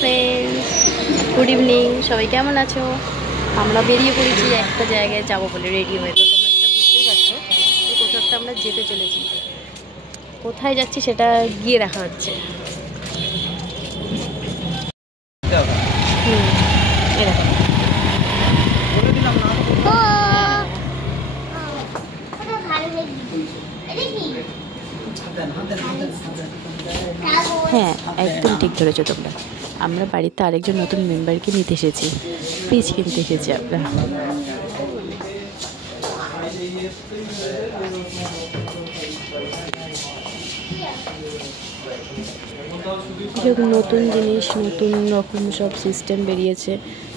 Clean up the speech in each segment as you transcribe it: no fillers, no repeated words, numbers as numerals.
Friends, good evening. সবাই কেমন আছো? আমরা বেরিয়ে পড়েছি একটা জায়গায় যাবো বলে, রেডি হয়ে। তো তোমরা সেটা বুঝতেই পারছো যে কোথাও একটা আমরা যেতে চলেছি। কোথায় যাচ্ছি সেটা গিয়ে দেখা হচ্ছে। হ্যাঁ, একদম ঠিক ধরেছো তোমরা। আমরা বাড়িতে আরেকজন নতুন মেম্বারকে নিতে এসেছি, ফ্রিজ কিনতে এসেছি আমরা। নতুন জিনিস, নতুন রকম সব সিস্টেম বেরিয়েছে,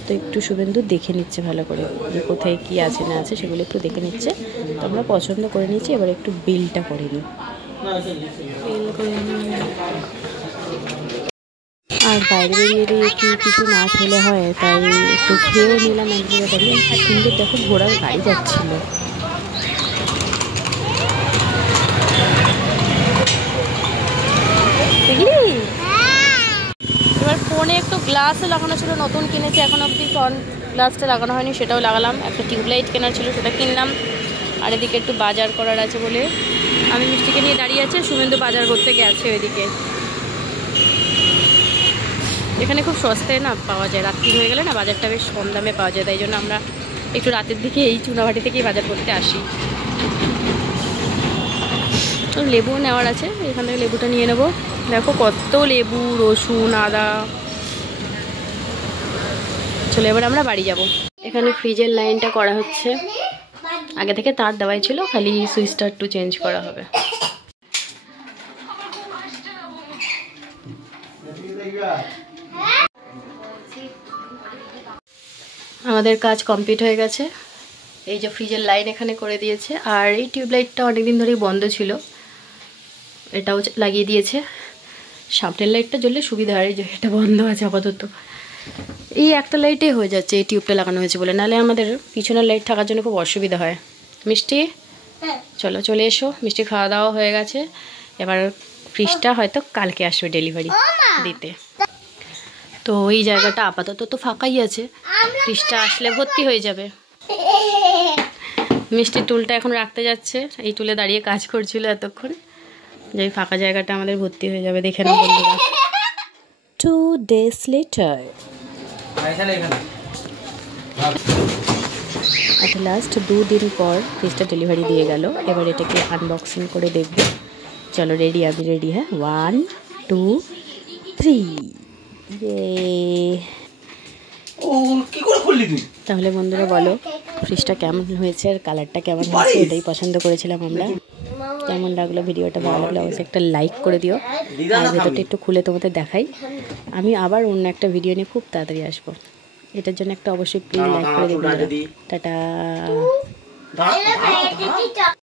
তো একটু শুভেন্দু দেখে নিচ্ছে ভালো করে যে কোথায় কি আছে না আছে সেগুলো একটু দেখে নিচ্ছে। তো আমরা পছন্দ করে নিচ্ছি, এবার একটু বিলটা করে নিই। বিল করে আর বাইরে বেরিয়ে কি কিছু না খেলে হয়, তাই একটু খেয়েও নিলাম এক জায়গায় দাঁড়িয়ে। কিন্তু দেখো ঘোড়ার গাড়ি যাচ্ছিল। এবার ফোনে একটু গ্লাসও লাগানো ছিল, নতুন কিনেছি, এখন অবধি ফ্রন্ট গ্লাসটা লাগানো হয়নি, সেটাও লাগালাম। একটা টিউবলাইট কেনার ছিল, সেটা কিনলাম। আর এদিকে একটু বাজার করার আছে বলে আমি মিষ্টিকে নিয়ে দাঁড়িয়ে আছে, শুভেন্দু বাজার করতে গেছে ওইদিকে। এখানে খুব সস্তায় না পাওয়া যায়, রাত্রি হয়ে গেলে না বাজারটা বেশ কম দামে পাওয়া যায়, তাই জন্য আমরা একটু রাতের দিকে এই চুনাভাটি থেকেই বাজার করতে আসি। লেবু নেওয়ার আছে, এখান থেকে লেবুটা নিয়ে নেবো। দেখো কত লেবু, রসুন, আদা। চলো এবার আমরা বাড়ি যাব। এখানে ফ্রিজের লাইনটা করা হচ্ছে, আগে থেকে তার দেওয়াই ছিল, খালি সুইচটা একটু চেঞ্জ করা হবে। আমাদের কাজ কমপ্লিট হয়ে গেছে। এই যে ফ্রিজের লাইন এখানে করে দিয়েছে, আর এই টিউবলাইটটা অনেকদিন ধরেই বন্ধ ছিল, এটাও লাগিয়ে দিয়েছে। সামনের লাইটটা জ্বললে সুবিধা হয়, যে এটা বন্ধ আছে আপাতত। এই একটা লাইটে হয়ে যাচ্ছে, এই টিউবটা লাগানো হয়েছে বলে, নাহলে আমাদের পিছনের লাইট থাকার জন্য খুব অসুবিধা হয়। মিষ্টি চলো, চলে এসো। মিষ্টি খাওয়া দাওয়া হয়ে গেছে, এবার ফ্রিজটা হয়তো কালকে আসবে ডেলিভারি দিতে। তো এই জায়গাটা আপাতত তো ফাঁকাই আছে, ফ্রিজটা আসলে ভর্তি হয়ে যাবে। মিষ্টি টুলটা এখন রাখতে যাচ্ছে, এই টুলে দাঁড়িয়ে কাজ করছিল এতক্ষণ, যে ফাঁকা জায়গাটা আমাদের ভর্তি হয়ে যাবে। দেখে নাও বন্ধুরা। 2 days later, আচ্ছা লাস্ট 2 দিন পর ফ্রিজটা ডেলিভারি দিয়ে গেল। এবার এটাকে আনবক্সিং করে দেখব। চলো রেডি, আমি রেডি। হ্যাঁ, 1 2 3। তাহলে বন্ধুরা বলো ফ্রিজটা কেমন হয়েছে আর কালারটা কেমন হয়েছে, এটাই পছন্দ করেছিলাম আমরা। কেমন লাগলো ভিডিওটা? ভালো লাগলে অবশ্যই একটা লাইক করে দিও। আর ভেতরটা একটু খুলে তোমাদের দেখাই। আমি আবার অন্য একটা ভিডিও নিয়ে খুব তাড়াতাড়ি আসবো, এটার জন্য একটা অবশ্যই প্লিজ লাইক করে দিও। টাটা।